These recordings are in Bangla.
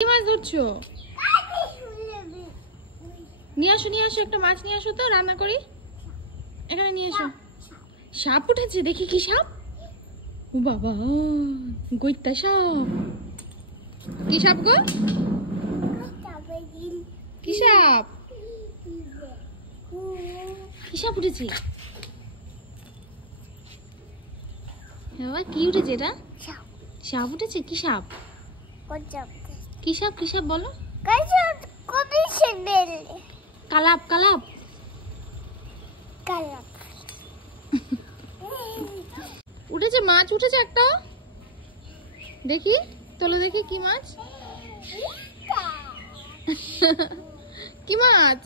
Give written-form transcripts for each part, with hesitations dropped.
কি মাছ ধরছো? নিয়ে আসো একটা মাছ নিয়ে আসো তো রান্না করি। এখানে নিয়ে আসো। সাপ উঠেছে, দেখি কি সাপ। ও বাবা, গৈত্যা সাপ। কি সাপ গো? কি সাপ? কি সাপ উঠেছে? বাবা কি উঠেছে এটা? সাপ উঠেছে। কি সাপ? কি সাপ? কি সাপ বলো? কালাপ কালাপ উঠেছে, মাছ উঠেছে একটা। দেখি, তোলো দেখি কি মাছ। কি মাছ?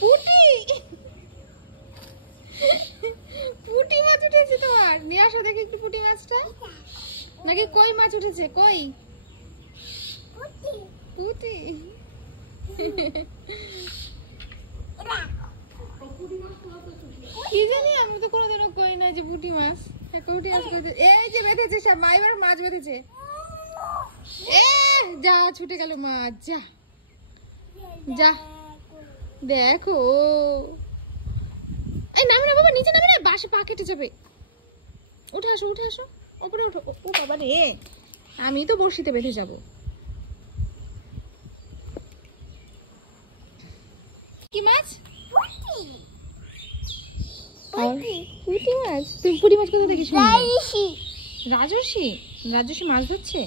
পুঁটি। পুঁটি মাছ উঠেছে তোমার। নিয়ে আসো দেখি একটু পুঁটি মাছটা। নাকি কই মাছ উঠেছে? কই? পুঁটি। কি জানি, আমি তো কোনোদিনও কই না যে পুঁটি মাছ। এই যে বেঁধেছে সব, মাইবার মাছ বেঁধেছে। যা ছুটে গেল মাছ। যা যা দেখো। এই নামে না বাবা, নিচে নামে না, বাসে পা কেটে যাবে। উঠে আসো ওপরে ওঠো। ও বাবা রে, আমি তো বড়শিতে বেঁধে যাব। কি মাছ? পুঁটি মাছ। তুমি পুঁটি মাছ কোথা থেকে শুনলে? রাজস্বী মাছ ধরছে।